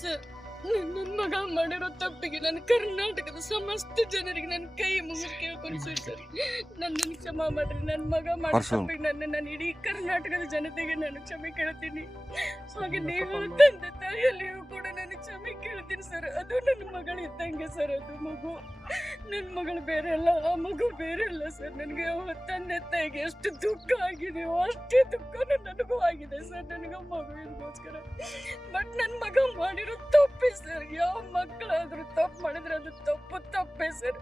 Sir ನನ್ನ ಮಗ ಮಾಡಿರೋ ತಪ್ಪಿಗೆ ನನ್ನ ಕರ್ನಾಟಕದ ಸಮಸ್ತ ಜನರಿಗೆ ನನ್ನ ಕೈ ಮುಗಿದು ಕೇಳ್ಕೊಂಡು ಸರ್ ನನ್ನ ಕ್ಷಮಾ ಮಾಡ್ರಿ ನನ್ನ ಮಗ ಮಾಡೋ ತಪ್ಪಿಗೆ ನನ್ನ ನಾನು ಇಡೀ ಕರ್ನಾಟಕದ ಜನತೆಗೆ ನಾನು ಕ್ಷಮೆ ಕೇಳ್ತೀನಿ. ಹಾಗೆ ನೀವು ತಂದೆ ತಾಯಿಯಲ್ಲಿಯೂ ಕೂಡ ನಾನು ಕ್ಷಮೆ ಕೇಳ್ತೀನಿ ಸರ್. ಅದು ನನ್ನ ಮಗಳು ಇದ್ದಂಗೆ ಸರ್ ಅದು ಮಗು. ನನ್ನ ಮಗಳು ಬೇರೆ ಅಲ್ಲ ಆ ಮಗು ಬೇರೆ ಅಲ್ಲ ಸರ್. ನನಗೆ ತಂದೆ ತಾಯಿಗೆ ಎಷ್ಟು ದುಃಖ ಆಗಿದೆಯೋ ಅಷ್ಟೇ ದುಃಖನೂ ನನಗೂ ಆಗಿದೆ ಸರ್. ನನಗೆ ಮಗುವಿನಗೋಸ್ಕರ ಬಟ್ ನನ್ನ ಮಗ ಮಾಡಿರೋ ತಪ್ಪೇ ಸರ್. ಯಾವ ಮಕ್ಕಳಾದರೂ ತಪ್ಪು ಮಾಡಿದ್ರೆ ಅದು ತಪ್ಪು ತಪ್ಪೇ ಸರ್.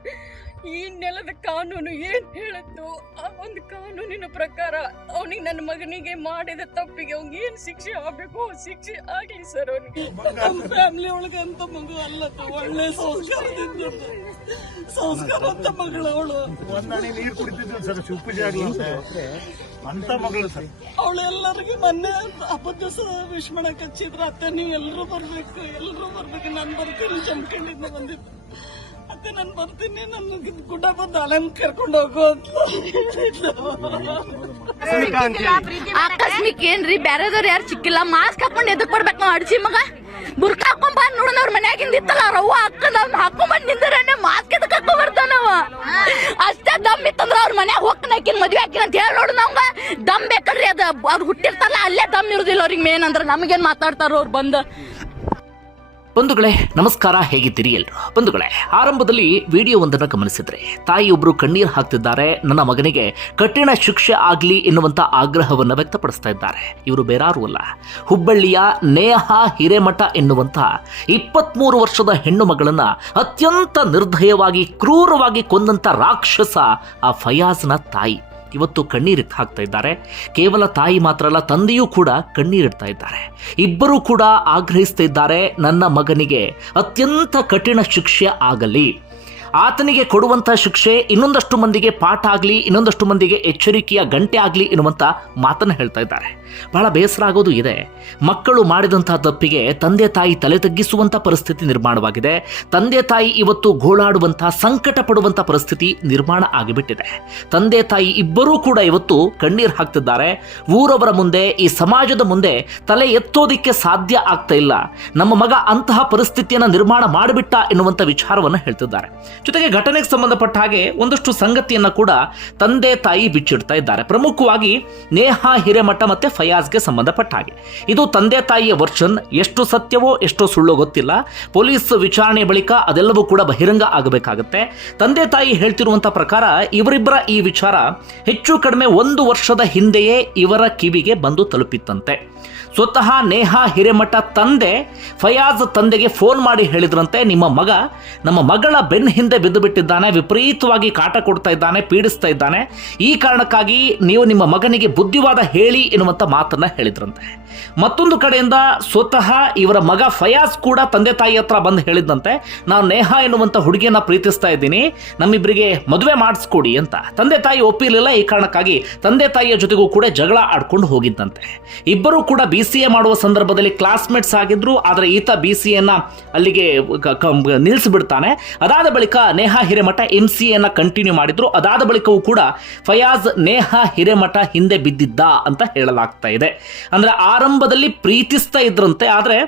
ಈ ನೆಲದ ಕಾನೂನು ಏನು ಹೇಳುತ್ತೋ ಆ ಒಂದು ಕಾನೂನಿನ ಪ್ರಕಾರ ಅವನಿಗೆ ನನ್ನ ಮಗನಿಗೆ ಮಾಡಿದ ತಪ್ಪಿಗೆ ಅವ್ನಿಗೆ ಏನು ಶಿಕ್ಷೆ ಆಗ್ಬೇಕು ಶಿಕ್ಷೆ ಆಗಲಿ ಸರ್ ಅವನಿಗೆ. ನಮ್ಮ ಫ್ಯಾಮಿಲಿ ಒಳಗೆ ಅಂತ ಮಗು ಅಲ್ಲ ಒಳ್ಳೆ ಸಂಸ್ಕಾರದಿಂದ ಸಂಸ್ಕಾರ ಅಂತ ಮಗಳು ಅವಳು. ಒಂದಣೆ ನೀರು ಕುಡಿತಿದ್ರು ಸರ್ ಅಂತ ಮಗಳು ಸರ್ ಅವಳು ಎಲ್ಲರಿಗೂ ಮೊನ್ನೆ ಹಬ್ಬದ ದಿವಸ ವಿಶ್ ಮಾಡಕ್ ಹಚ್ಚಿದ್ರು ಅತ್ತೆ ನೀವು ಎಲ್ಲರೂ ಬರ್ಬೇಕು ಎಲ್ಲರೂ ಬರ್ಬೇಕು. ನಾನು ಬರ್ತೀನಿ, ಜಮ್ಕಂಡಿಂದ ಬಂದಿದ್ದು. ಅತ್ತೆ, ನಾನು ಬರ್ತೀನಿ ನನ್ನ ಗುಡ್ಡ ಬಂದು ಅಲೆನ್ ಕರ್ಕೊಂಡು ಹೋಗು ಅಂತ ಏನ್ರಿ? ಬೇರೆದವ್ರು ಯಾರು ಸಿಕ್ಕಿಲ್ಲ. ಮಾಸ್ಕ್ ಹಾಕೊಂಡು ಎದಕ್ ಬರ್ಬೇಕು ನಾವು ಮಗ? ಬುರ್ಕ ಹಾಕೊಂಡ್ ಬಂದ್ ನೋಡೋಣ ಅವ್ರ ಮನ್ಯಾಗಿಂದ ಇತ್ತಲ್ಲ ಅವ್ರ ಅವ್ವ ಅವ್ನ ಹಾಕೊಂಡ್ ಬಂದ್ ನಿಂದ್ರೇನೆ ಮಾಸ್ಕ್ ಎದಕ್ ಹಾಕೊಂಡ್ ಬರ್ತಾನವ ಅಷ್ಟೇ ದಮ್ ಇತ್ತಂದ್ರ ಅವ್ರ ಮನ್ಯಾಗ ಹೋಗ್ತಾನ ಆಕಿನ್ ಮದ್ವೆ ಹಾಕಿನ ಅಂತ ಹೇಳಿ ನೋಡು ನಾವ್ಗ ದಮ್ ಬೇಕಲ್ರಿ ಅದ. ಅವ್ರು ಹುಟ್ಟಿರ್ತಾರಲ್ಲ ಅಲ್ಲೇ ದಮ್ ಇರುದಿಲ್ಲ ಅವ್ರಿಗೆ ಮೇನ್ ಅಂದ್ರೆ ನಮಗೇನ್ ಮಾತಾಡ್ತಾರ ಅವ್ರು ಬಂದ. ಬಂಧುಗಳೇ, ನಮಸ್ಕಾರ ಹೇಗಿದ್ದೀರಿ ಎಲ್ರು? ಬಂಧುಗಳೇ, ಆರಂಭದಲ್ಲಿ ವಿಡಿಯೋವೊಂದನ್ನು ಗಮನಿಸಿದ್ರೆ ತಾಯಿಯೊಬ್ಬರು ಕಣ್ಣೀರು ಹಾಕ್ತಿದ್ದಾರೆ, ನನ್ನ ಮಗನಿಗೆ ಕಠಿಣ ಶಿಕ್ಷೆ ಆಗಲಿ ಎನ್ನುವಂಥ ಆಗ್ರಹವನ್ನು ವ್ಯಕ್ತಪಡಿಸ್ತಾ ಇದ್ದಾರೆ. ಇವರು ಬೇರಾರು ಅಲ್ಲ. ಹುಬ್ಬಳ್ಳಿಯ ನೇಹ ಹಿರೇಮಠ ಎನ್ನುವಂಥ ಇಪ್ಪತ್ತ್ಮೂರು ವರ್ಷದ ಹೆಣ್ಣು ಮಗಳನ್ನು ಅತ್ಯಂತ ನಿರ್ದಯವಾಗಿ, ಕ್ರೂರವಾಗಿ ಕೊಂದಂಥ ರಾಕ್ಷಸ ಆ ಫಯಾಜ್ನ ತಾಯಿ. ಇವತ್ತು ಕಣ್ಣೀರಿಟ್ಟು ಹಾಕ್ತಾ ಇದ್ದಾರೆ. ಕೇವಲ ತಾಯಿ ಮಾತ್ರ ಅಲ್ಲ, ತಂದೆಯೂ ಕೂಡ ಕಣ್ಣೀರಿಡ್ತಾ ಇದ್ದಾರೆ. ಇಬ್ಬರೂ ಕೂಡ ಆಗ್ರಹಿಸ್ತಾ ಇದ್ದಾರೆ, ನನ್ನ ಮಗನಿಗೆ ಅತ್ಯಂತ ಕಠಿಣ ಶಿಕ್ಷೆ ಆಗಲಿ. ಆತನಿಗೆ ಕೊಡುವಂತಹ ಶಿಕ್ಷೆ ಇನ್ನೊಂದಷ್ಟು ಮಂದಿಗೆ ಪಾಠ ಆಗಲಿ, ಇನ್ನೊಂದಷ್ಟು ಮಂದಿಗೆ ಎಚ್ಚರಿಕೆಯ ಗಂಟೆ ಆಗಲಿ ಎನ್ನುವಂಥ ಮಾತನ್ನು ಹೇಳ್ತಾ ಇದ್ದಾರೆ. ಬಹಳ ಬೇಸರ ಆಗೋದು ಇದೆ. ಮಕ್ಕಳು ಮಾಡಿದಂತಹ ತಪ್ಪಿಗೆ ತಂದೆ ತಾಯಿ ತಲೆ ತಗ್ಗಿಸುವಂಥ ಪರಿಸ್ಥಿತಿ ನಿರ್ಮಾಣವಾಗಿದೆ. ತಂದೆ ತಾಯಿ ಇವತ್ತು ಗೋಳಾಡುವಂಥ ಸಂಕಟ ಪಡುವಂಥ ಪರಿಸ್ಥಿತಿ ನಿರ್ಮಾಣ ಆಗಿಬಿಟ್ಟಿದೆ. ತಂದೆ ತಾಯಿ ಇಬ್ಬರೂ ಕೂಡ ಇವತ್ತು ಕಣ್ಣೀರು ಹಾಕ್ತಿದ್ದಾರೆ. ಊರವರ ಮುಂದೆ, ಈ ಸಮಾಜದ ಮುಂದೆ ತಲೆ ಎತ್ತೋದಿಕ್ಕೆ ಸಾಧ್ಯ ಆಗ್ತಾ ಇಲ್ಲ. ನಮ್ಮ ಮಗ ಅಂತಹ ಪರಿಸ್ಥಿತಿಯನ್ನು ನಿರ್ಮಾಣ ಮಾಡಿಬಿಟ್ಟ ಎನ್ನುವಂಥ ವಿಚಾರವನ್ನು ಹೇಳ್ತಿದ್ದಾರೆ. ಜೊತೆಗೆ ಘಟನೆಗೆ ಸಂಬಂಧಪಟ್ಟ ಹಾಗೆ ಒಂದಷ್ಟು ಸಂಗತಿಯನ್ನು ಕೂಡ ತಂದೆ ತಾಯಿ ಬಿಚ್ಚಿಡ್ತಾ ಇದ್ದಾರೆ. ಪ್ರಮುಖವಾಗಿ ನೇಹಾ ಹಿರೇಮಠ ಮತ್ತೆ ಫಯಾಜ್ಗೆ ಸಂಬಂಧಪಟ್ಟ ಹಾಗೆ. ಇದು ತಂದೆ ತಾಯಿಯ ವರ್ಷನ್ ಎಷ್ಟು ಸತ್ಯವೋ ಎಷ್ಟೋ ಸುಳ್ಳೋ ಗೊತ್ತಿಲ್ಲ. ಪೊಲೀಸ್ ವಿಚಾರಣೆ ಬಳಿಕ ಅದೆಲ್ಲವೂ ಕೂಡ ಬಹಿರಂಗ ಆಗಬೇಕಾಗುತ್ತೆ. ತಂದೆ ತಾಯಿ ಹೇಳ್ತಿರುವಂಥ ಪ್ರಕಾರ ಇವರಿಬ್ಬರ ಈ ವಿಚಾರ ಹೆಚ್ಚು ಕಡಿಮೆ ಒಂದು ವರ್ಷದ ಹಿಂದೆಯೇ ಇವರ ಕಿವಿಗೆ ಬಂದು ತಲುಪಿತ್ತಂತೆ. ಸ್ವತಃ ನೇಹಾ ಹಿರೇಮಠ ತಂದೆ ಫಯಾಜ್ ತಂದೆಗೆ ಫೋನ್ ಮಾಡಿ ಹೇಳಿದ್ರಂತೆ, ನಿಮ್ಮ ಮಗ, ನಮ್ಮ ಮಗಳ ಬೆನ್ನ ಹಿಂದೆ ಬಿದ್ದು ಬಿಟ್ಟಿದ್ದಾನೆ, ವಿಪರೀತವಾಗಿ ಕಾಟ ಕೊಡ್ತಾ ಇದ್ದಾನೆ, ಪೀಡಿಸ್ತಾ ಇದ್ದಾನೆ. ಈ ಕಾರಣಕ್ಕಾಗಿ ನೀವು ನಿಮ್ಮ ಮಗನಿಗೆ ಬುದ್ಧಿವಾದ ಹೇಳಿ ಎನ್ನುವಂಥ ಮಾತನ್ನು ಹೇಳಿದ್ರಂತೆ. ಮತ್ತೊಂದು ಕಡೆಯಿಂದ ಸ್ವತಃ ಇವರ ಮಗ ಫಯಾಜ್ ಕೂಡ ತಂದೆ ತಾಯಿ ಹತ್ರ ಬಂದು ಹೇಳಿದಂತೆ ನಾನು ನೇಹಾ ಎನ್ನುವಂಥ ಹುಡುಗಿಯನ್ನ ಪ್ರೀತಿಸ್ತಾ ಇದ್ದೀನಿ ನಮ್ಮಿಬ್ಬರಿಗೆ ಮದುವೆ ಮಾಡಿಸ್ಕೊಡಿ ಅಂತ. ತಂದೆ ತಾಯಿ ಒಪ್ಪಿರಲಿಲ್ಲ, ಈ ಕಾರಣಕ್ಕಾಗಿ ತಂದೆ ತಾಯಿಯ ಜೊತೆಗೂ ಕೂಡ ಜಗಳ ಆಡ್ಕೊಂಡು ಹೋಗಿದ್ದಂತೆ ಇಬ್ಬರೂ ಕೂಡ ಬಿ ಸಿ ಎ ಮಾಡುವ ಸಂದರ್ಭದಲ್ಲಿ ಕ್ಲಾಸ್ಮೇಟ್ಸ್ ಆಗಿದ್ರು, ಆದರೆ ಈತ ಬಿ ಸಿ ಎನ್ನ ಅಲ್ಲಿಗೆ ನಿಲ್ಲಿಸಿಬಿಡ್ತಾನೆ ಅದಾದ ಬಳಿಕ ನೇಹಾ ಹಿರೇಮಠ ಎಂ ಸಿ ಎನ್ನ ಕಂಟಿನ್ಯೂ ಮಾಡಿದ್ರು. ಅದಾದ ಬಳಿಕವೂ ಕೂಡ ಫಯಾಜ್ ನೇಹಾ ಹಿರೇಮಠ ಹಿಂದೆ ಬಿದ್ದಿದ್ದ ಅಂತ ಹೇಳಲಾಗ್ತಾ ಇದೆ. ಅಂದ್ರೆ ಆರಂಭದಲ್ಲಿ ಪ್ರೀತಿಸ್ತಾ ಇದ್ರಂತೆ, ಆದರೆ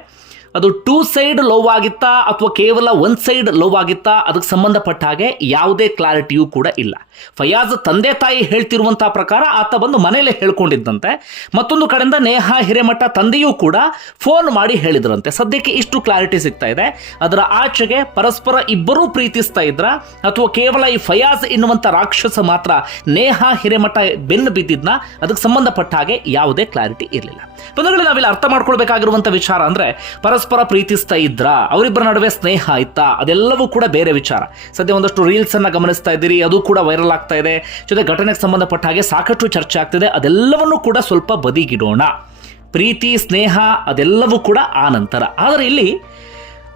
ಅದು ಟೂ ಸೈಡ್ ಲವ್ ಆಗಿತ್ತಾ ಅಥವಾ ಕೇವಲ ಒನ್ ಸೈಡ್ ಲವ್ ಆಗಿತ್ತಾ? ಅದಕ್ಕೆ ಸಂಬಂಧಪಟ್ಟ ಹಾಗೆ ಯಾವುದೇ ಕ್ಲಾರಿಟಿಯೂ ಕೂಡ ಇಲ್ಲ. ಫಯಾಜ್ ತಂದೆ ತಾಯಿ ಹೇಳ್ತಿರುವಂತಹ ಪ್ರಕಾರ ಆತ ಬಂದು ಮನೆಯಲ್ಲೇ ಹೇಳ್ಕೊಂಡಿದ್ದಂತೆ. ಮತ್ತೊಂದು ಕಡೆಯಿಂದ ನೇಹಾ ಹಿರೇಮಠ ತಂದೆಯೂ ಕೂಡ ಫೋನ್ ಮಾಡಿ ಹೇಳಿದ್ರಂತೆ. ಸದ್ಯಕ್ಕೆ ಇಷ್ಟು ಕ್ಲಾರಿಟಿ ಸಿಗ್ತಾ ಇದೆ. ಅದರ ಆಚೆಗೆ ಪರಸ್ಪರ ಇಬ್ಬರೂ ಪ್ರೀತಿಸ್ತಾ ಇದ್ರ. ಅಥವಾ ಕೇವಲ ಈ ಫಯಾಜ್ ಎನ್ನುವಂತ ರಾಕ್ಷಸ ಮಾತ್ರ ನೇಹಾ ಹಿರೇಮಠ ಬೆನ್ನು ಬಿದ್ದಿದ್ನ. ಅದಕ್ಕೆ ಸಂಬಂಧಪಟ್ಟ ಹಾಗೆ ಯಾವುದೇ ಕ್ಲಾರಿಟಿ ಇರಲಿಲ್ಲ. ಬಂಧುಗಳೇ, ನಾವಿಲ್ಲಿ ಅರ್ಥ ಮಾಡ್ಕೊಳ್ಬೇಕಾಗಿರುವಂಥ ವಿಚಾರ ಅಂದ್ರೆ, ಪರಸ್ಪರ ಪ್ರೀತಿಸ್ತಾ ಇದ್ರ? ಅವರಿಬ್ಬರ ನಡುವೆ ಸ್ನೇಹ ಆಯ್ತಾ? ಅದೆಲ್ಲವೂ ಕೂಡ ಬೇರೆ ವಿಚಾರ. ಸದ್ಯ ಒಂದಷ್ಟು ರೀಲ್ಸ್ ಅನ್ನ ಗಮನಿಸ್ತಾ ಇದ್ದೀರಿ, ಅದು ಕೂಡ ವೈರಲ್ ಆಗ್ತಾ ಇದೆ. ಜೊತೆ ಘಟನೆಗೆ ಸಂಬಂಧಪಟ್ಟ ಹಾಗೆ ಸಾಕಷ್ಟು ಚರ್ಚೆ ಆಗ್ತಿದೆ. ಅದೆಲ್ಲವನ್ನೂ ಕೂಡ ಸ್ವಲ್ಪ ಬದಿಗಿಡೋಣ. ಪ್ರೀತಿ, ಸ್ನೇಹ, ಅದೆಲ್ಲವೂ ಕೂಡ ಆ ನಂತರ. ಆದರೆ ಇಲ್ಲಿ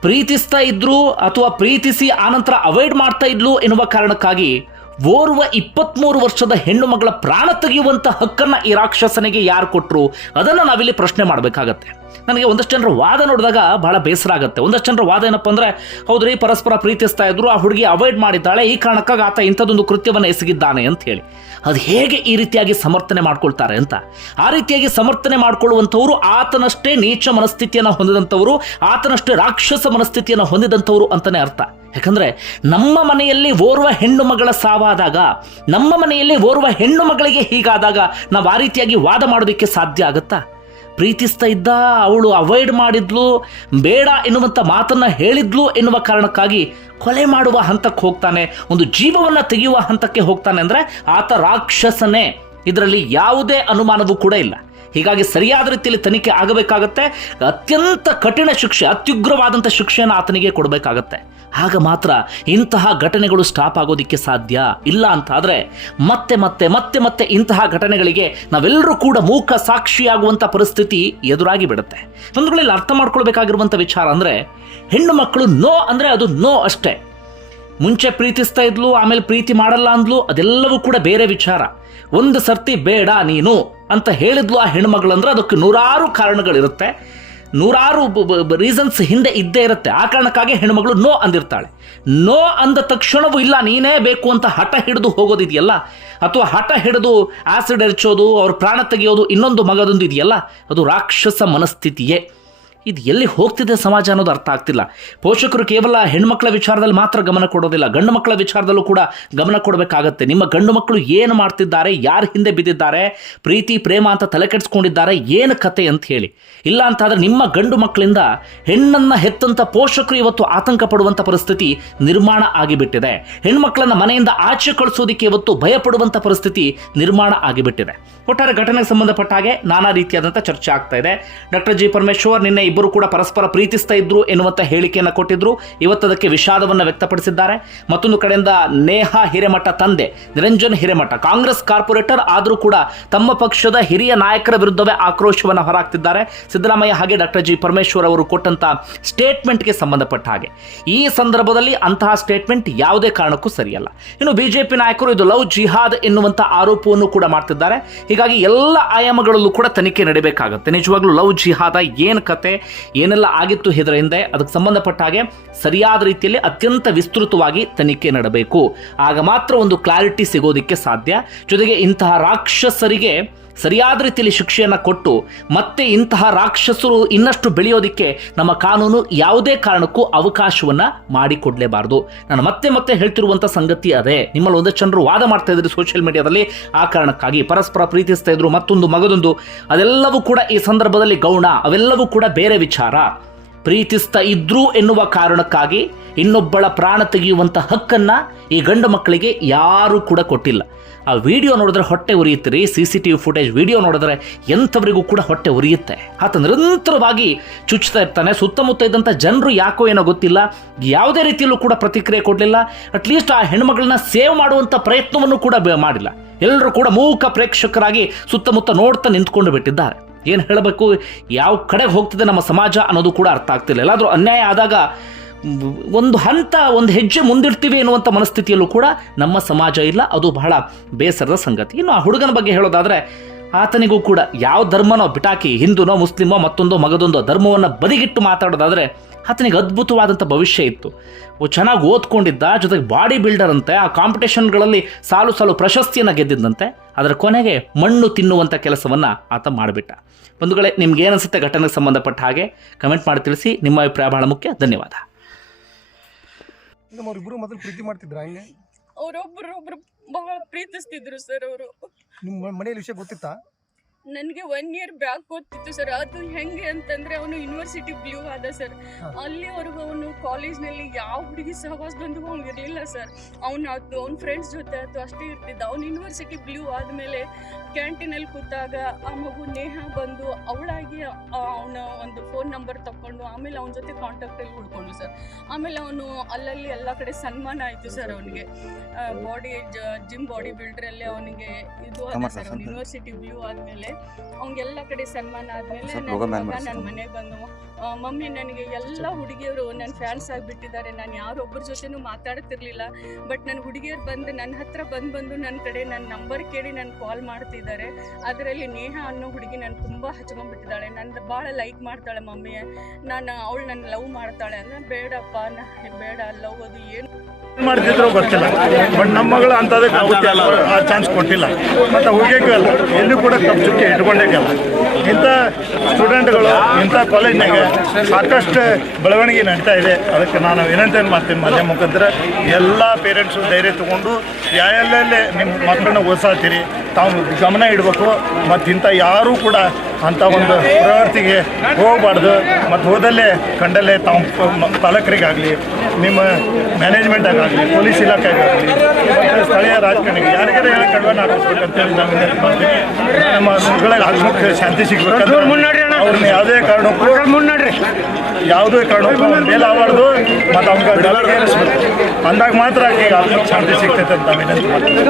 ಪ್ರೀತಿಸ್ತಾ ಇದ್ರು ಅಥವಾ ಪ್ರೀತಿಸಿ ಆನಂತರ ಅವಾಯ್ಡ್ ಮಾಡ್ತಾ ಇದ್ಲು ಎನ್ನುವ ಕಾರಣಕ್ಕಾಗಿ ಓರ್ವ ಇಪ್ಪತ್ಮೂರು ವರ್ಷದ ಹೆಣ್ಣು ಮಗಳ ಪ್ರಾಣ ತೆಗೆಯುವಂಥ ಹಕ್ಕನ್ನು ಈ ರಾಕ್ಷಸನಿಗೆ ಯಾರು ಕೊಟ್ಟರು ಅದನ್ನು ನಾವಿಲ್ಲಿ ಪ್ರಶ್ನೆ ಮಾಡಬೇಕಾಗತ್ತೆ. ನನಗೆ ಒಂದಷ್ಟು ಜನರ ವಾದ ನೋಡಿದಾಗ ಬಹಳ ಬೇಸರ ಆಗುತ್ತೆ. ಒಂದಷ್ಟು ಜನರ ವಾದ ಏನಪ್ಪ ಅಂದರೆ, ಹೌದ್ರಿ, ಪರಸ್ಪರ ಪ್ರೀತಿಸ್ತಾ ಇದ್ರು, ಆ ಹುಡುಗಿ ಅವಾಯ್ಡ್ ಮಾಡಿದ್ದಾಳೆ, ಈ ಕಾರಣಕ್ಕಾಗಿ ಆತ ಇಂಥದ್ದೊಂದು ಕೃತ್ಯವನ್ನು ಎಸಗಿದ್ದಾನೆ ಅಂತ ಹೇಳಿ. ಅದು ಹೇಗೆ ಈ ರೀತಿಯಾಗಿ ಸಮರ್ಥನೆ ಮಾಡ್ಕೊಳ್ತಾರೆ ಅಂತ? ಆ ರೀತಿಯಾಗಿ ಸಮರ್ಥನೆ ಮಾಡ್ಕೊಳ್ಳುವಂಥವ್ರು ಆತನಷ್ಟೇ ನೀಚ ಮನಸ್ಥಿತಿಯನ್ನು ಹೊಂದಿದಂಥವರು, ಆತನಷ್ಟೇ ರಾಕ್ಷಸ ಮನಸ್ಥಿತಿಯನ್ನು ಹೊಂದಿದಂಥವರು ಅಂತಲೇ ಅರ್ಥ. ಯಾಕಂದ್ರೆ ನಮ್ಮ ಮನೆಯಲ್ಲಿ ಓರ್ವ ಹೆಣ್ಣು ಮಗಳ ಸಾವಾದಾಗ, ನಮ್ಮ ಮನೆಯಲ್ಲಿ ಓರ್ವ ಹೆಣ್ಣು ಮಗಳಿಗೆ ಹೀಗಾದಾಗ ನಾವು ಆ ರೀತಿಯಾಗಿ ವಾದ ಮಾಡೋದಕ್ಕೆ ಸಾಧ್ಯ ಆಗುತ್ತಾ? ಪ್ರೀತಿಸ್ತಾ ಇದ್ದ, ಅವಳು ಅವಾಯ್ಡ್ ಮಾಡಿದ್ಲು, ಬೇಡ ಎನ್ನುವಂಥ ಮಾತನ್ನು ಹೇಳಿದ್ಲು ಎನ್ನುವ ಕಾರಣಕ್ಕಾಗಿ ಕೊಲೆ ಮಾಡುವ ಹಂತಕ್ಕೆ ಹೋಗ್ತಾನೆ, ಒಂದು ಜೀವವನ್ನು ತೆಗೆಯುವ ಹಂತಕ್ಕೆ ಹೋಗ್ತಾನೆ ಅಂದರೆ ಆತ ರಾಕ್ಷಸನೇ. ಇದರಲ್ಲಿ ಯಾವುದೇ ಅನುಮಾನವೂ ಕೂಡ ಇಲ್ಲ. ಹೀಗಾಗಿ ಸರಿಯಾದ ರೀತಿಯಲ್ಲಿ ತನಿಖೆ ಆಗಬೇಕಾಗತ್ತೆ. ಅತ್ಯಂತ ಕಠಿಣ ಶಿಕ್ಷೆ ಅತ್ಯುಗ್ರವಾದಂಥ ಶಿಕ್ಷೆಯನ್ನು ಆತನಿಗೆ ಕೊಡಬೇಕಾಗತ್ತೆ. ಆಗ ಮಾತ್ರ ಇಂತಹ ಘಟನೆಗಳು ಸ್ಟಾಪ್ ಆಗೋದಿಕ್ಕೆ ಸಾಧ್ಯ ಇಲ್ಲ ಅಂತ ಆದರೆ ಮತ್ತೆ ಮತ್ತೆ ಮತ್ತೆ ಮತ್ತೆ ಇಂತಹ ಘಟನೆಗಳಿಗೆ ನಾವೆಲ್ಲರೂ ಕೂಡ ಮೂಕ ಸಾಕ್ಷಿಯಾಗುವಂಥ ಪರಿಸ್ಥಿತಿ ಎದುರಾಗಿ ಬಿಡುತ್ತೆ. ಒಂದುಗಳಲ್ಲಿ ಅರ್ಥ ಮಾಡ್ಕೊಳ್ಬೇಕಾಗಿರುವಂಥ ವಿಚಾರ ಅಂದರೆ ಹೆಣ್ಣು ಮಕ್ಕಳು ನೋ ಅಂದರೆ ಅದು ನೋ ಅಷ್ಟೇ. ಮುಂಚೆ ಪ್ರೀತಿಸ್ತಾ ಇದ್ಲು, ಆಮೇಲೆ ಪ್ರೀತಿ ಮಾಡಲ್ಲ ಅಂದ್ಲು, ಅದೆಲ್ಲವೂ ಕೂಡ ಬೇರೆ ವಿಚಾರ. ಒಂದು ಸರ್ತಿ ಬೇಡ ನೀನು. ಅಂತ ಹೇಳಿದ್ಲು ಆ ಹೆಣ್ಮಗಳಂದ್ರೆ ಅದಕ್ಕೆ ನೂರಾರು ಕಾರಣಗಳಿರುತ್ತೆ. ನೂರಾರು ರೀಸನ್ಸ್ ಹಿಂದೆ ಇದ್ದೇ ಇರುತ್ತೆ. ಆ ಕಾರಣಕ್ಕಾಗಿ ಹೆಣ್ಮಗಳು ನೋ ಅಂದಿರ್ತಾಳೆ. ನೋ ಅಂದ ತಕ್ಷಣವೂ ಇಲ್ಲ, ನೀನೇ ಬೇಕು ಅಂತ ಹಠ ಹಿಡಿದು ಹೋಗೋದಿದೆಯಲ್ಲ? ಅಥವಾ ಹಠ ಹಿಡಿದು ಆಸಿಡ್ ಎರಚೋದು, ಅವ್ರ ಪ್ರಾಣ ತೆಗೆಯೋದು ಇನ್ನೊಂದು ಮಗದೊಂದು ಇದೆಯಲ್ಲ ಅದು ರಾಕ್ಷಸ ಮನಸ್ಥಿತಿಯೇ. ಇದು ಎಲ್ಲಿ ಹೋಗ್ತಿದೆ ಸಮಾಜ ಅನ್ನೋದು ಅರ್ಥ ಆಗ್ತಿಲ್ಲ. ಪೋಷಕರು ಕೇವಲ ಹೆಣ್ಮಕ್ಳ ವಿಚಾರದಲ್ಲಿ ಮಾತ್ರ ಗಮನ ಕೊಡೋದಿಲ್ಲ. ಗಂಡು ಮಕ್ಕಳ ವಿಚಾರದಲ್ಲೂ ಕೂಡ ಗಮನ ಕೊಡಬೇಕಾಗತ್ತೆ. ನಿಮ್ಮ ಗಂಡು ಮಕ್ಕಳು ಏನು ಮಾಡ್ತಿದ್ದಾರೆ, ಯಾರ ಹಿಂದೆ ಬಿದ್ದಿದ್ದಾರೆ, ಪ್ರೀತಿ, ಪ್ರೇಮ ಅಂತ ತಲೆ ಕೆಡಿಸ್ಕೊಂಡಿದ್ದಾರೆ, ಏನು ಕತೆ ಅಂತ ಹೇಳಿ. ಇಲ್ಲ ಅಂತಾದ್ರೆ ನಿಮ್ಮ ಗಂಡು ಮಕ್ಕಳಿಂದ ಹೆಣ್ಣನ್ನ ಹೆತ್ತಂತ ಪೋಷಕರು ಇವತ್ತು ಆತಂಕ ಪಡುವಂಥ ಪರಿಸ್ಥಿತಿ ನಿರ್ಮಾಣ ಆಗಿಬಿಟ್ಟಿದೆ. ಹೆಣ್ಮಕ್ಳನ್ನ ಮನೆಯಿಂದ ಆಚೆ ಕಳಿಸೋದಕ್ಕೆ ಇವತ್ತು ಭಯ ಪಡುವಂಥ ಪರಿಸ್ಥಿತಿ ನಿರ್ಮಾಣ ಆಗಿಬಿಟ್ಟಿದೆ. ಒಟ್ಟಾರೆ ಘಟನೆಗೆ ಸಂಬಂಧಪಟ್ಟ ಹಾಗೆ ನಾನಾ ರೀತಿಯಾದಂಥ ಚರ್ಚೆ ಆಗ್ತಾ ಇದೆ. ಡಾಕ್ಟರ್ ಜಿ ಪರಮೇಶ್ವರ್, ನಿನ್ನೆ ಇಬ್ಬರು ಕೂಡ ಪರಸ್ಪರ ಪ್ರೀತಿಸ್ತಾ ಇದ್ರು ಎನ್ನುವಂಥ ಹೇಳಿಕೆಯನ್ನು ಕೊಟ್ಟಿದ್ರು. ಇವತ್ತು ಅದಕ್ಕೆ ವಿಷಾದವನ್ನು ವ್ಯಕ್ತಪಡಿಸಿದ್ದಾರೆ. ಮತ್ತೊಂದು ಕಡೆಯಿಂದ ನೇಹಾ ಹಿರೇಮಠ ತಂದೆ ನಿರಂಜನ್ ಹಿರೇಮಠ. ಕಾಂಗ್ರೆಸ್ ಕಾರ್ಪೊರೇಟರ್ ಆದರೂ ಕೂಡ ತಮ್ಮ ಪಕ್ಷದ ಹಿರಿಯ ನಾಯಕರ ವಿರುದ್ಧವೇ ಆಕ್ರೋಶವನ್ನು ಹೊರಹಾಕ್ತಿದ್ದಾರೆ. ಸಿದ್ದರಾಮಯ್ಯ ಹಾಗೆ ಡಾಕ್ಟರ್ ಜಿ ಪರಮೇಶ್ವರ್ ಅವರು ಕೊಟ್ಟಂತ ಸ್ಟೇಟ್ಮೆಂಟ್ಗೆ ಸಂಬಂಧಪಟ್ಟ ಹಾಗೆ. ಈ ಸಂದರ್ಭದಲ್ಲಿ ಅಂತಹ ಸ್ಟೇಟ್ಮೆಂಟ್ ಯಾವುದೇ ಕಾರಣಕ್ಕೂ ಸರಿಯಲ್ಲ. ಇನ್ನು ಬಿಜೆಪಿ ನಾಯಕರು ಇದು ಲವ್ ಜಿಹಾದ್ ಎನ್ನುವಂಥ ಆರೋಪವನ್ನು ಕೂಡ ಮಾಡ್ತಿದ್ದಾರೆ. ಹೀಗಾಗಿ ಎಲ್ಲ ಆಯಾಮಗಳಲ್ಲೂ ಕೂಡ ತನಿಖೆ ನಡೆಯಬೇಕಾಗುತ್ತೆ ನಿಜವಾಗ್ಲೂ ಲವ್ ಜಿಹಾದ ಏನು ಕತೆ? ಏನೆಲ್ಲ ಆಗಿತ್ತು ಇದರ ಹಿಂದೆ, ಅದಕ್ಕೆ ಸಂಬಂಧಪಟ್ಟ ಹಾಗೆ ಸರಿಯಾದ ರೀತಿಯಲ್ಲಿ ಅತ್ಯಂತ ವಿಸ್ತೃತವಾಗಿ ತನಿಖೆ ನಡಬೇಕು. ಆಗ ಮಾತ್ರ ಒಂದು ಕ್ಲಾರಿಟಿ ಸಿಗೋದಿಕ್ಕೆ ಸಾಧ್ಯ. ಜೊತೆಗೆ ಇಂತಹ ರಾಕ್ಷಸರಿಗೆ ಸರಿಯಾದ ರೀತಿಯಲ್ಲಿ ಶಿಕ್ಷೆಯನ್ನು ಕೊಟ್ಟು ಮತ್ತೆ ಇಂತಹ ರಾಕ್ಷಸರು ಇನ್ನಷ್ಟು ಬೆಳೆಯೋದಕ್ಕೆ ನಮ್ಮ ಕಾನೂನು ಯಾವುದೇ ಕಾರಣಕ್ಕೂ ಅವಕಾಶವನ್ನ ಮಾಡಿಕೊಡ್ಲೇಬಾರದು. ನಾನು ಮತ್ತೆ ಮತ್ತೆ ಹೇಳ್ತಿರುವಂತ ಸಂಗತಿ ಅದೇ. ನಿಮ್ಮಲ್ಲಿ ಒಂದಷ್ಟು ಜನರು ವಾದ ಮಾಡ್ತಾ ಇದ್ರು ಸೋಷಿಯಲ್ ಮೀಡಿಯಾದಲ್ಲಿ ಆ ಕಾರಣಕ್ಕಾಗಿ ಪರಸ್ಪರ ಪ್ರೀತಿಸ್ತಾ ಇದ್ರು, ಮತ್ತೊಂದು ಮಗದೊಂದು. ಅದೆಲ್ಲವೂ ಕೂಡ ಈ ಸಂದರ್ಭದಲ್ಲಿ ಗೌಣ, ಅವೆಲ್ಲವೂ ಕೂಡ ಬೇರೆ ವಿಚಾರ. ಪ್ರೀತಿಸ್ತಾ ಇದ್ರು ಎನ್ನುವ ಕಾರಣಕ್ಕಾಗಿ ಇನ್ನೊಬ್ಬಳ ಪ್ರಾಣ ತೆಗೆಯುವಂಥ ಹಕ್ಕನ್ನು ಈ ಗಂಡು ಮಕ್ಕಳಿಗೆ ಯಾರೂ ಕೂಡ ಕೊಟ್ಟಿಲ್ಲ. ಆ ವಿಡಿಯೋ ನೋಡಿದ್ರೆ ಹೊಟ್ಟೆ ಉರಿಯುತ್ತೆ C C T V footage video ನೋಡಿದ್ರೆ ಎಂಥವರಿಗೂ ಕೂಡ ಹೊಟ್ಟೆ ಉರಿಯುತ್ತೆ. ಆತ ನಿರಂತರವಾಗಿ ಚುಚ್ಚುತ್ತಾ ಇರ್ತಾನೆ, ಸುತ್ತಮುತ್ತ ಇದ್ದಂಥ ಜನರು ಯಾಕೋ ಏನೋ ಗೊತ್ತಿಲ್ಲ, ಯಾವುದೇ ರೀತಿಯಲ್ಲೂ ಕೂಡ ಪ್ರತಿಕ್ರಿಯೆ ಕೊಡಲಿಲ್ಲ ಅಟ್ಲೀಸ್ಟ್ ಆ ಹೆಣ್ಮಗಳನ್ನ ಸೇವ್ ಮಾಡುವಂಥ ಪ್ರಯತ್ನವನ್ನು ಕೂಡ ಮಾಡಿಲ್ಲ. ಎಲ್ಲರೂ ಕೂಡ ಮೂಕ ಪ್ರೇಕ್ಷಕರಾಗಿ ಸುತ್ತಮುತ್ತ ನೋಡ್ತಾ ನಿಂತ್ಕೊಂಡು ಬಿಟ್ಟಿದ್ದಾರೆ. ಏನು ಹೇಳಬೇಕು, ಯಾವ ಕಡೆಗೆ ಹೋಗ್ತಿದೆ ನಮ್ಮ ಸಮಾಜ ಅನ್ನೋದು ಕೂಡ ಅರ್ಥ ಆಗ್ತಿಲ್ಲ. ಎಲ್ಲಾದರೂ ಅನ್ಯಾಯ ಆದಾಗ ಒಂದು ಹಂತ, ಒಂದು ಹೆಜ್ಜೆ ಮುಂದಿಡ್ತೀವಿ ಎನ್ನುವಂಥ ಮನಸ್ಥಿತಿಯಲ್ಲೂ ಕೂಡ ನಮ್ಮ ಸಮಾಜ ಇಲ್ಲ. ಅದು ಬಹಳ ಬೇಸರದ ಸಂಗತಿ. ಇನ್ನು ಆ ಹುಡುಗನ ಬಗ್ಗೆ ಹೇಳೋದಾದರೆ, ಆತನಿಗೂ ಕೂಡ ಯಾವ ಧರ್ಮನೋ ಬಿಟಾಕಿ, ಹಿಂದೂನೋ ಮುಸ್ಲಿಮೋ ಮತ್ತೊಂದೋ ಮಗದೊಂದೋ ಧರ್ಮವನ್ನು ಬದಿಗಿಟ್ಟು ಮಾತಾಡೋದಾದರೆ, ಆತನಿಗೆ ಅದ್ಭುತವಾದಂಥ ಭವಿಷ್ಯ ಇತ್ತು. ಚೆನ್ನಾಗಿ ಓದ್ಕೊಂಡಿದ್ದ, ಜೊತೆಗೆ ಬಾಡಿ ಬಿಲ್ಡರ್ ಅಂತೆ, ಆ ಕಾಂಪಿಟೇಷನ್ಗಳಲ್ಲಿ ಸಾಲು ಸಾಲು ಪ್ರಶಸ್ತಿಯನ್ನು ಗೆದ್ದಿದ್ದಂತೆ ಅದರ ಕೊನೆಗೆ ಮಣ್ಣು ತಿನ್ನುವಂಥ ಕೆಲಸವನ್ನು ಆತ ಮಾಡಿಬಿಟ್ಟ. ಬಂಧುಗಳೇ, ನಿಮ್ಗೆ ಏನನ್ಸುತ್ತೆ ಘಟನೆಗೆ ಸಂಬಂಧಪಟ್ಟ ಹಾಗೆ, ಕಮೆಂಟ್ ಮಾಡಿ ತಿಳಿಸಿ. ನಿಮ್ಮ ಅಭಿಪ್ರಾಯ ಬಹಳ ಮುಖ್ಯ. ಧನ್ಯವಾದ. ನಮ್ಮ ಅವ್ರಿಬ್ರು ಮೊದಲು ಪ್ರೀತಿ ಮಾಡ್ತಿದ್ರ ಹಂಗೆ? ಅವ್ರೊಬ್ರೊಬ್ರು ಬಹಳ ಪ್ರೀತಿಸ್ತಿದ್ರು ಸರ್ ಅವರು. ನಿಮ್ಮ ಮನೆಯಲ್ಲಿ ವಿಷಯ ಗೊತ್ತಿತ್ತಾ? ನನಗೆ ಒನ್ ಇಯರ್ ಬ್ಯಾಕ್ ಗೊತ್ತಿತ್ತು ಸರ್ ಅದು ಹೆಂಗೆ ಅಂತಂದ್ರೆ ಅವನು ಯೂನಿವರ್ಸಿಟಿ ಬ್ಲೂ ಆದ ಸರ್. ಅಲ್ಲಿವರೆಗೂ ಅವನು ಕಾಲೇಜ್ನಲ್ಲಿ ಯಾವ ಹುಡುಗಿ ಸಹವಾಸದೊಂದಿಗೂ ಅವ್ನು ಇರಲಿಲ್ಲ ಸರ್ ಅವ್ನು ಅದು ಅವ್ನ ಫ್ರೆಂಡ್ಸ್ ಜೊತೆ ಅದು ಅಷ್ಟೇ ಇರ್ತಿದ್ದ. ಅವ್ನು ಯೂನಿವರ್ಸಿಟಿ ಬ್ಲೂ ಆದಮೇಲೆ ಕ್ಯಾಂಟೀನಲ್ಲಿ ಕೂತಾಗ ಆ ಮಗು ನೇಹ ಬಂದು ಅವಳಾಗಿ ಅವನ ಒಂದು ಫೋನ್ ನಂಬರ್ ತಗೊಂಡು ಆಮೇಲೆ ಅವನ ಜೊತೆ ಕಾಂಟ್ಯಾಕ್ಟಲ್ಲಿ ಉಳ್ಕೊಂಡು ಸರ್ ಆಮೇಲೆ ಅವನು ಅಲ್ಲಲ್ಲಿ ಎಲ್ಲ ಕಡೆ ಸನ್ಮಾನ ಆಯಿತು ಸರ್ ಅವನಿಗೆ. ಬಾಡಿ ಜಿಮ್ ಬಾಡಿ ಬಿಲ್ಡ್ರಲ್ಲಿ ಅವನಿಗೆ ಇದು ಆದ ಸರ್ ಅವ್ನು ಯೂನಿವರ್ಸಿಟಿ ಬ್ಲೂ ಆದಮೇಲೆ ಅವ್ಗೆಲ್ಲ ಕಡೆ ಸನ್ಮಾನ ಆದ್ಮೇಲೆ ನನ್ನ ಹೋಗೋ ಮಗ ನನ್ನ ಮನೆಗೆ ಬಂದು ಮಮ್ಮಿ ನನಗೆ ಎಲ್ಲ ಹುಡುಗಿಯರು ನನ್ನ ಫ್ಯಾನ್ಸ್ ಆಗಿಬಿಟ್ಟಿದ್ದಾರೆ. ನಾನು ಯಾರೊಬ್ಬರ ಜೊತೆನೂ ಮಾತಾಡ್ತಿರ್ಲಿಲ್ಲ. ಬಟ್ ನನ್ನ ಹುಡುಗಿಯರು ಬಂದು ನನ್ನ ಹತ್ರ ಬಂದು ಬಂದು ನನ್ನ ಕಡೆ ನನ್ನ ನಂಬರ್ ಕೇಳಿ ನಾನು ಕಾಲ್ ಮಾಡ್ತಿದ್ದಾರೆ. ಅದರಲ್ಲಿ ನೇಹ ಅನ್ನೋ ಹುಡುಗಿ ನಾನು ತುಂಬ ಹಚ್ಕೊಂಡ್ಬಿಟ್ಟಿದ್ದಾಳೆ. ನನ್ನ ಭಾಳ ಲೈಕ್ ಮಾಡ್ತಾಳೆ ಮಮ್ಮಿ ನಾನು ಅವಳು ನನ್ನ ಲವ್ ಮಾಡ್ತಾಳೆ ಅಂದ್ರೆ ಬೇಡಪ್ಪ ನಾ ಬೇಡ ಲವ್ ಅದು ಏನು ಮಾಡ್ತಿದ್ರು ಗೊತ್ತಿಲ್ಲ. ಬಟ್ ನಮ್ಮ ಮಗಳು ಅಂತದಕ್ಕೆ ಆ ಚಾನ್ಸ್ ಕೊಟ್ಟಿಲ್ಲ. ಮತ್ತು ಹೋಗ್ಯಕ್ಕೂ ಅಲ್ಲ, ಎಲ್ಲಿ ಕೂಡ ಕಪ್ಪು ಚುಕ್ಕಿ ಇಟ್ಕೊಂಡೇಕಲ್ಲ. ಇಂಥ ಸ್ಟೂಡೆಂಟ್ಗಳು ಇಂಥ ಕಾಲೇಜ್ನಾಗ ಸಾಕಷ್ಟು ಬೆಳವಣಿಗೆ ನಡೀತಾ ಇದೆ. ಅದಕ್ಕೆ ನಾನು ವಿನಂತಿಯನ್ನು ಮಾಡ್ತೀನಿ ಮಾಧ್ಯಮ ಮುಖಾಂತರ ಎಲ್ಲ ಪೇರೆಂಟ್ಸು ಧೈರ್ಯ ತಗೊಂಡು ಎಲ್ಲೆಲ್ಲೇ ನಿಮ್ಮ ಮಕ್ಕಳನ್ನ ಓದಿಸಾತೀರಿ. ತಾವು ಗಮನ ಇಡಬೇಕು ಮತ್ತು ಇಂಥ ಯಾರೂ ಕೂಡ ಅಂಥ ಒಂದು ಪ್ರವೃತ್ತಿಗೆ ಹೋಗಬಾರ್ದು. ಮತ್ತು ಹೋದಲ್ಲೇ ಕಂಡಲ್ಲೇ ತಾವು ಪಾಲಕರಿಗಾಗಲಿ ನಿಮ್ಮ ಮ್ಯಾನೇಜ್ಮೆಂಟಾಗಲಿ ಪೊಲೀಸ್ ಇಲಾಖೆಗಾಗಲಿ ಸ್ಥಳೀಯ ರಾಜಕಾರಣಿಗೆ ಯಾರಿಗಾರ ಹೇಳಿ ಕಡಿಮೆ ಹಾಕಿಸ್ಬೇಕಂತೇಳಿ ನಾವು ವಿನಂತಿ ಮಾಡ್ತೀವಿ. ನಮ್ಮ ಮಕ್ಕಳಿಗೆ ಆತ್ಮಕ್ಕೆ ಶಾಂತಿ ಸಿಗಬೇಕು ಅವ್ರನ್ನ ಯಾವುದೇ ಕಾರಣಕ್ಕೂ ಮುನ್ನಡ್ರಿ. ಯಾವುದೇ ಕಾರಣಕ್ಕೂ ಅವ್ನ ಮೇಲೆ ಆಗಬಾರ್ದು ಮತ್ತು ಏರಿಸ್ಬೇಕು ಅಂದಾಗ ಮಾತ್ರ ಆಕೆಗೆ ಆತ್ಮಕ್ಕೆ ಶಾಂತಿ ಸಿಗ್ತೈತೆ ಅಂತ ವಿನಂತಿ ಮಾಡ್ತೀವಿ.